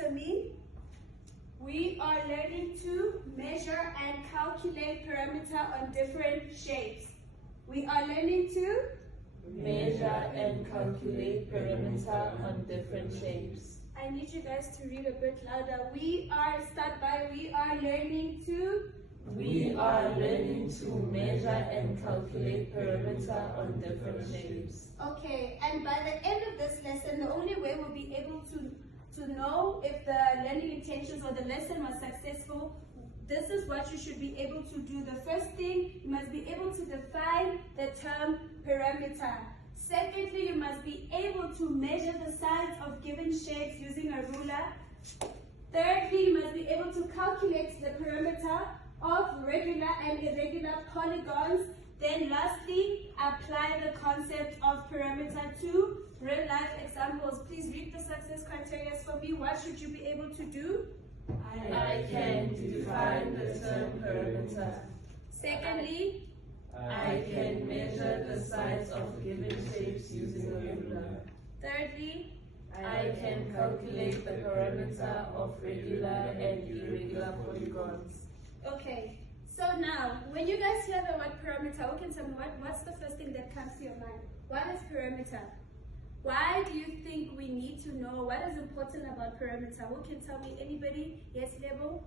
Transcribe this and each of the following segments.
after me. We are learning to measure and calculate perimeter on different shapes. We are learning to measure and calculate perimeter on different shapes. I need you guys to read a bit louder. We are learning to measure and calculate perimeter on different shapes. Okay, and by the end of this lesson, the only way we'll be able to know if the learning intentions or the lesson was successful, this is what you should be able to do. The first thing, you must be able to define the term perimeter. Secondly, you must be able to measure the sides of given shapes using a ruler. Thirdly, you must be able to calculate the perimeter of regular and irregular polygons. Then lastly, apply the concept of perimeter to real life examples. Please read the success criteria for me. What should you be able to do? I can define the term perimeter. Secondly, I can measure the sides of given shapes using a ruler. Thirdly, I can calculate the perimeter of regular and irregular polygons. Okay, so now, when you guys hear the word perimeter, who can tell me what's the first thing that comes to your mind? What is perimeter? Why do you think we need to know what is important about perimeter? Who can tell me? Anybody? Yes, Lebo?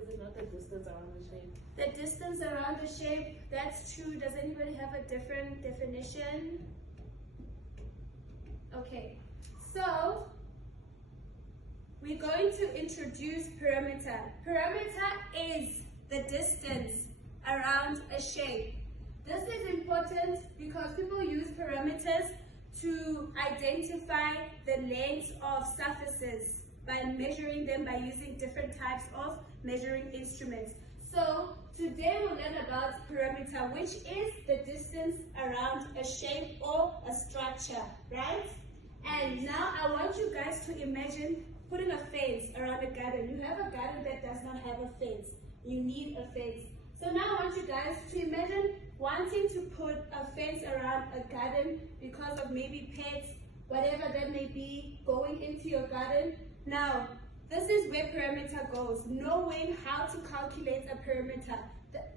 Is it not the distance around the shape? The distance around the shape, that's true. Does anybody have a different definition? Okay, so we're going to introduce perimeter. Perimeter is the distance around a shape. This is important because people use perimeters to identify the length of surfaces by measuring them by using different types of measuring instruments. So today we'll learn about perimeter, which is the distance around a shape or a structure, right? And now I want you guys to imagine putting a fence around a garden. You have a garden that does not have a fence. You need a fence. So now I want you guys to imagine wanting to put a fence around a garden because of maybe pets, whatever that may be, going into your garden. Now, this is where perimeter goes, knowing how to calculate a perimeter.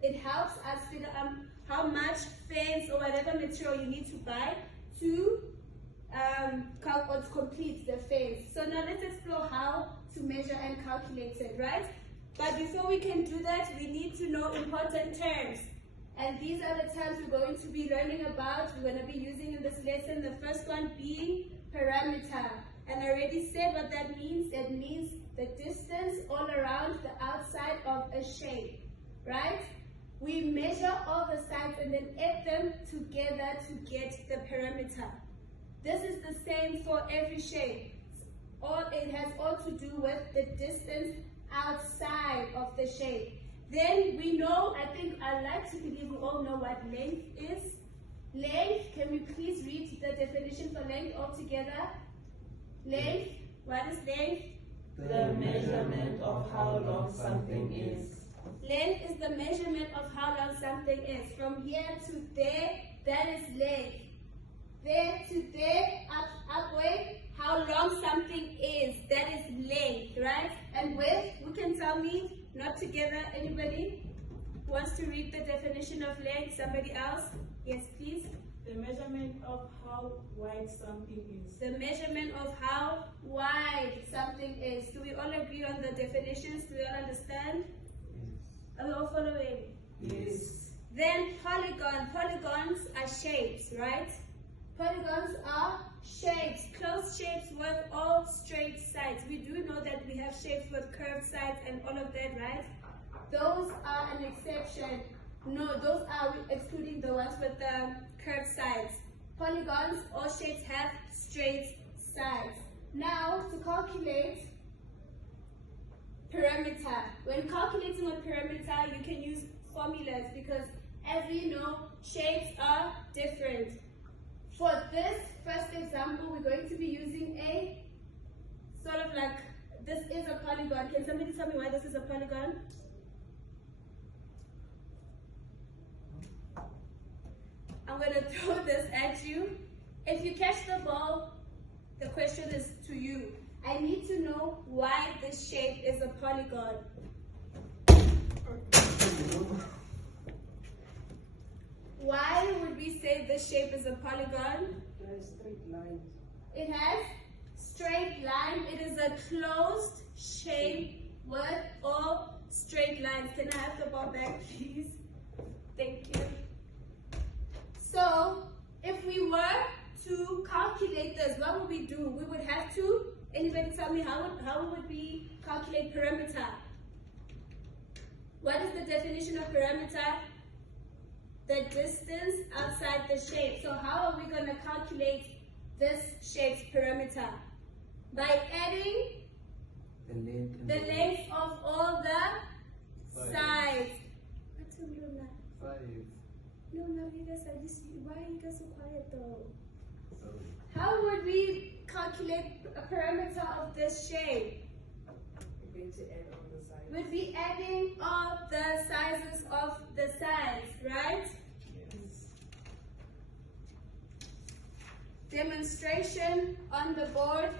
It helps us figure out how much fence or whatever material you need to buy to complete the fence. So now let's explore how to measure and calculate it, right? But before we can do that, we need to know important terms. And these are the terms we're going to be learning about, we're going to be using in this lesson. The first one being perimeter. And I already said what that means. It means the distance all around the outside of a shape, right? We measure all the sides and then add them together to get the perimeter. This is the same for every shape. It has all to do with the distance outside of the shape. Then we know, I like to believe we all know what length is. Length, can we please read the definition for length all together? Length, what is length? The measurement of how long something is. Length is the measurement of how long something is. From here to there, that is length. There to there, upward, how long something is, that is length, right? And width, who can tell me? Not together, anybody? Wants to read the definition of length? Somebody else? Yes, please. The measurement of how wide something is. The measurement of how wide something is. Do we all agree on the definitions? Do we all understand? Yes. Are we all following? Yes. Then polygon. Polygons are shapes, right? Polygons are shapes, closed shapes with all straight sides. We do know that we have shapes with curved sides and all of that, right? Those are an exception. No, those are excluding the ones with the curved sides. Polygons, all shapes have straight sides. Now, to calculate perimeter. When calculating a perimeter, you can use formulas because, as we know, shapes are different. For this first example, we're going to be using a sort of like, this is a polygon. Can somebody tell me why this is a polygon? I'm going to throw this at you. If you catch the ball, the question is to you. I I need to know why this shape is a polygon. Why would we say this shape is a polygon? Straight lines. It has straight line. It is a closed shape with all straight lines. Can I have the ball back, please? Thank you. So, if we were to calculate this, what would we do? We would have to, anybody tell me how would we calculate perimeter? What is the definition of perimeter? The distance outside the shape. So how are we going to calculate this shape's perimeter? By adding the length of all the sides. No, you guys are just, why are you guys so quiet though? How would we calculate a perimeter of this shape? We're going to add all the sides. We'd be adding all the sizes of the sides, right? Yes. Demonstration on the board.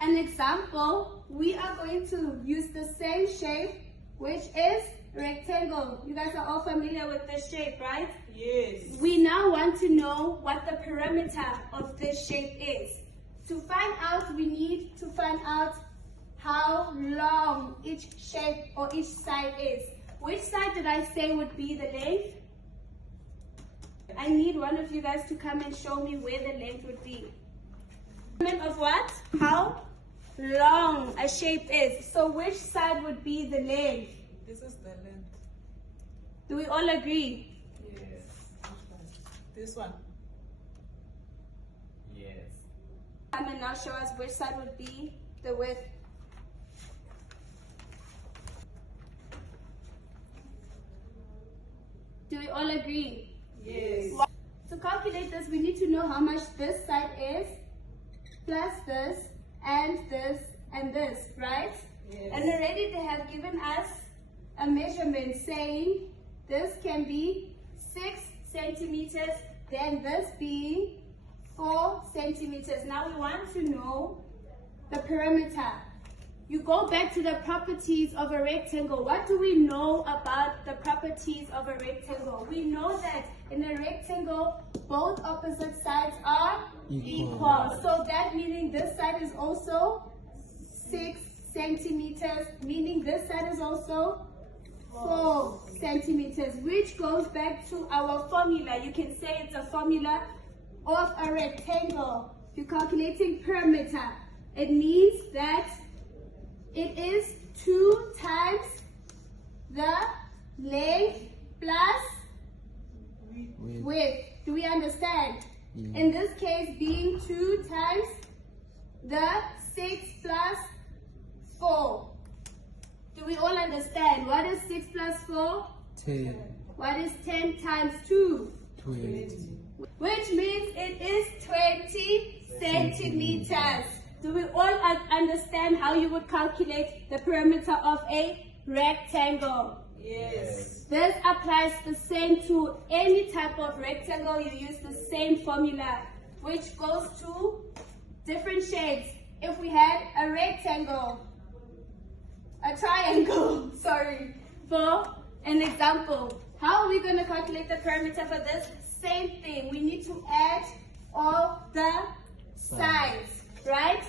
An example, we are going to use the same shape, which is rectangle. You guys are all familiar with this shape, right? Yes. We now want to know what the perimeter of this shape is. To find out, we need to find out how long each shape or each side is. Which side did I say would be the length? I need one of you guys to come and show me where the length would be. Measurement of what? How long a shape is. So which side would be the length? This is the length. Do we all agree? Yes. This one. Yes. Come and now show us which side would be the width. Do we all agree? Yes. To calculate this, we need to know how much this side is, plus this, and this, and this, right? Yes. And already they have given us a measurement saying this can be 6 centimeters, then this being 4 centimeters. Now we want to know the perimeter. You go back to the properties of a rectangle. What do we know about the properties of a rectangle? We know that in a rectangle, both opposite sides are equal. So that meaning this side is also 6 centimeters, meaning this side is also 4 centimeters, which goes back to our formula. You can say it's a formula of a rectangle. You're calculating perimeter. It means that it is 2 times the length plus width. Do we understand? Yeah. In this case, being 2 times the 6 plus 4. Do we all understand? What is 6 plus 4? 10, What is 10 times 2? 20. Which means it is 20 centimeters. Do we all understand how you would calculate the perimeter of a rectangle? Yes. This applies the same to any type of rectangle. You use the same formula, which goes to different shapes. If we had a rectangle, a triangle, sorry, for an example, how are we going to calculate the perimeter for this? Same thing. We need to add all the sides, right?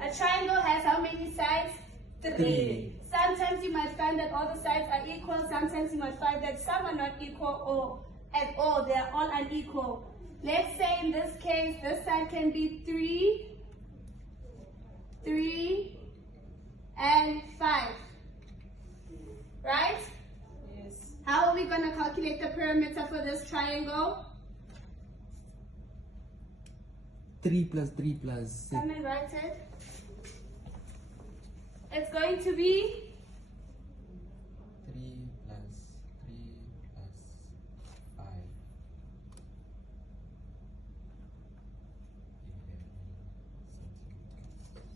A triangle has how many sides? 3. Sometimes you might find that all the sides are equal. Sometimes you might find that some are not equal or at all. They are all unequal. Let's say in this case, this side can be 3, and 5. Right? Yes. How are we going to calculate the perimeter for this triangle? 3 plus 3 plus 6. Come and write it. It's going to be 3 plus 5.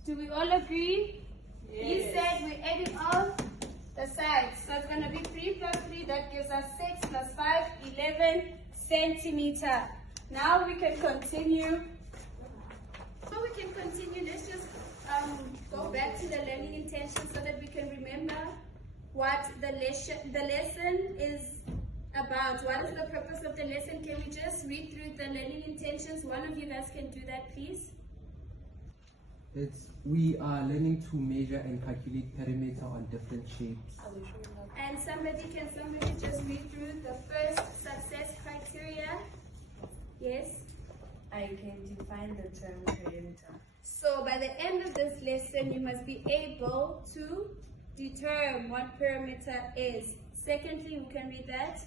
Do we all agree? Yes. He said we're adding all the sides. So it's going to be 3 plus 3. That gives us 6 plus 5, 11 centimeter. Now we can continue. Before we can continue, let's just go back to the learning intention so that we can remember what the lesson is about. What is the purpose of the lesson? Can we just read through the learning intentions? One of you guys can do that, please. We are learning to measure and calculate perimeter on different shapes. And somebody just read through the first success criteria? Yes? I can define the term perimeter. So by the end of this lesson, you must be able to determine what perimeter is. Secondly, who can read that?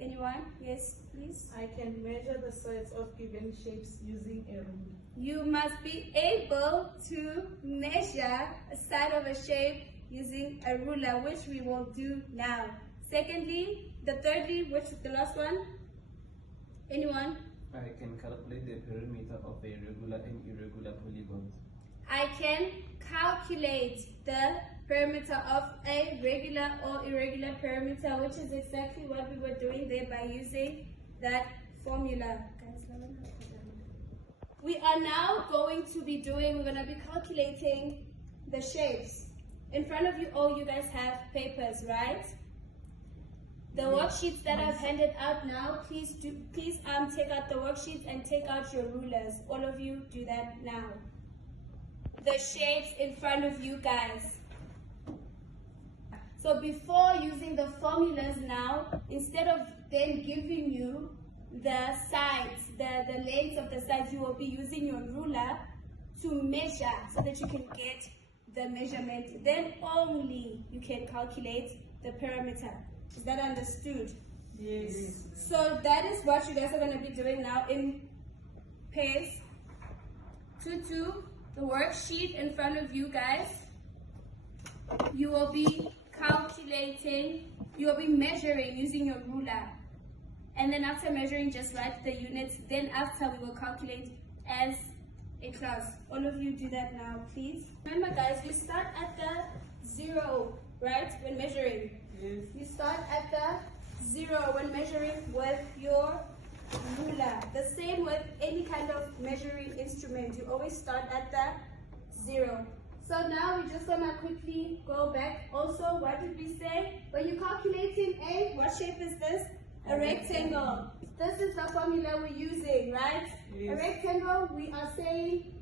Anyone? Yes, please. I can measure the sides of given shapes using a ruler. You must be able to measure a side of a shape using a ruler, which we will do now. Secondly, the last one? Anyone? I can calculate the perimeter of a regular and irregular polygons. I can calculate the perimeter of a regular or irregular perimeter, which is exactly what we were doing there by using that formula. We are now going to be calculating the shapes. In front of you all, you guys have papers, right? The worksheets that I've handed out now, please take out the worksheets and take out your rulers. All of you do that now. The shapes in front of you guys. So before using the formulas now, instead of then giving you the sides, the lengths of the sides, you will be using your ruler to measure so that you can get the measurement. Then only you can calculate the perimeter. Is that understood? Yes. So that is what you guys are going to be doing now in pairs. 2-2, the worksheet in front of you guys. You will be calculating, you will be measuring using your ruler. And then after measuring, just write the units. Then after, we will calculate as a class. All of you do that now, please. Remember guys, you start at the 0, right, when measuring. Yes. You start at the 0 when measuring with your ruler. The same with any kind of measuring instrument. You always start at the 0. So now we just want to quickly go back. Also, what did we say? When you're calculating A, what shape is this? A rectangle. This is the formula we're using, right? Yes. A rectangle, we are saying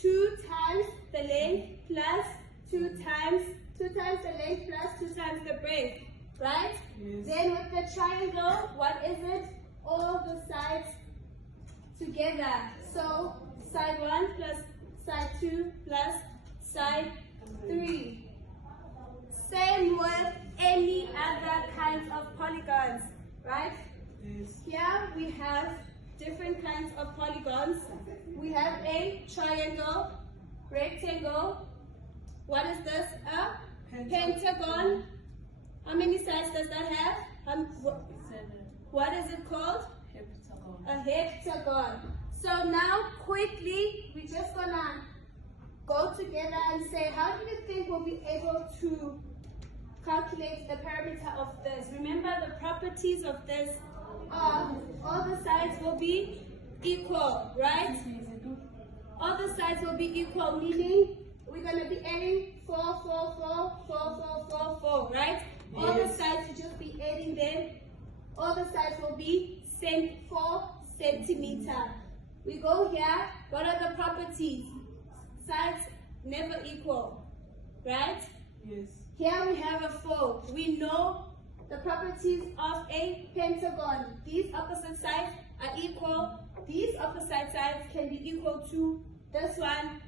2 times the length plus 2 times the length plus 2 times the breadth, right? Yes. Then with the triangle, what is it? All the sides together. So side 1 plus side 2 plus side 3. Same with any other kinds of polygons, right? Yes. Here we have different kinds of polygons. We have a triangle, rectangle. What is this? A pentagon. How many sides does that have? 7. What is it called? Heptagon. A heptagon. So now quickly, we're just gonna go together and say, how do you think we'll be able to calculate the perimeter of this? Remember the properties of this are all the sides will be equal, right? All the sides will be equal, meaning we're going to be adding 4, 4, 4, 4, 4, 4, 4, right? All the sides will just be adding them. All the sides will be 4 centimeter. We go here, what are the properties? Sides never equal, right? Yes. Here we have a 4. We know the properties of a pentagon. These opposite sides are equal. These opposite sides can be equal to this one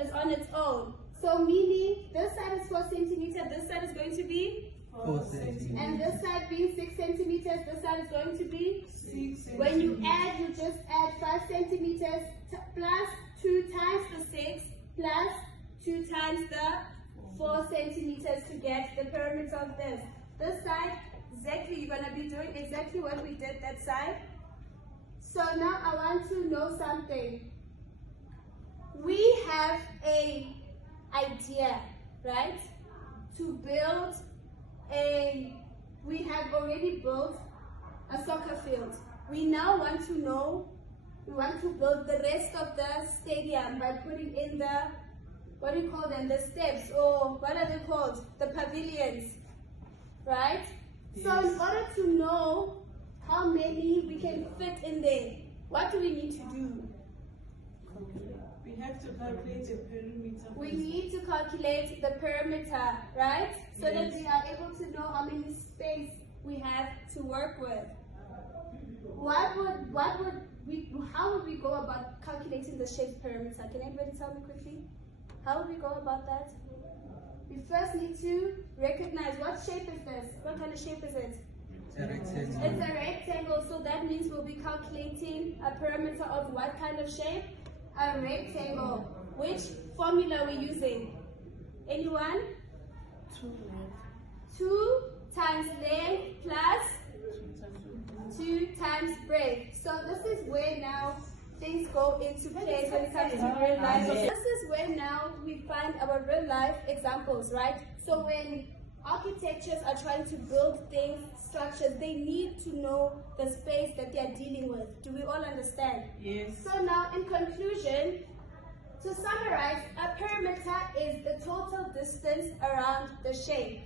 is on its own. So meaning this side is 4 centimeters, this side is going to be 4 centimeters. and this side being 6 centimeters, this side is going to be 6 centimeters. when you add, you just add 5 centimeters plus 2 times the 6 plus 2 times the 4 centimeters to get the perimeter of this. This side, exactly, you're going to be doing exactly what we did that side. So now I want to know something. We have a idea, right? To build we have already built a soccer field. We now want to know, we want to build the rest of the stadium by putting in the what do you call them? The steps, or what are they called? The pavilions, right? So in order to know how many we can fit in there, what do we need to do? We have to calculate the perimeter. We need to calculate the perimeter, right? So that we are able to know how many space we have to work with. How would we go about calculating the shape perimeter? Can anybody tell me quickly? How would we go about that? We first need to recognize what shape is this? What kind of shape is it? It's a rectangle. It's a rectangle, so that means we'll be calculating a perimeter of what kind of shape? A rectangle. Which formula are we using? Anyone? 2 times length plus 2 times breadth. So this is where now things go into place when it comes to real life. This is where now we find our real life examples, right? So when architectures are trying to build things, structures, they need to know the space that they are dealing with. Do we all understand? Yes. So now in conclusion, to summarize, a perimeter is the total distance around the shape.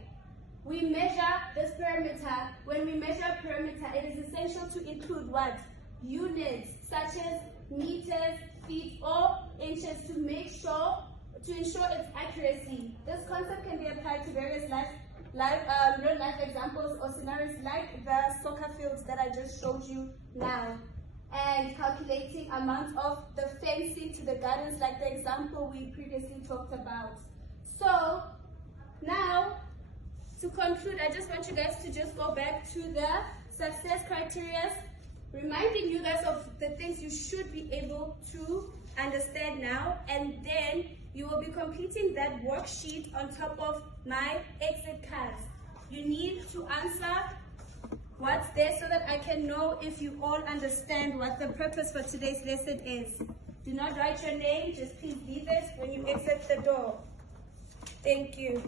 We measure this perimeter. When we measure a perimeter, it is essential to include what? Units such as meters, feet, or inches to ensure its accuracy. This concept can be applied to various real life examples or scenarios like the soccer fields that I just showed you now, and calculating amount of the fencing to the gardens like the example we previously talked about. So now, to conclude, I just want you guys to just go back to the success criteria, reminding you guys of the things you should be able to understand now, and then you will be completing that worksheet on top of my exit cards. You need to answer what's there so that I can know if you all understand what the purpose for today's lesson is. Do not write your name, just please leave it when you exit the door. Thank you.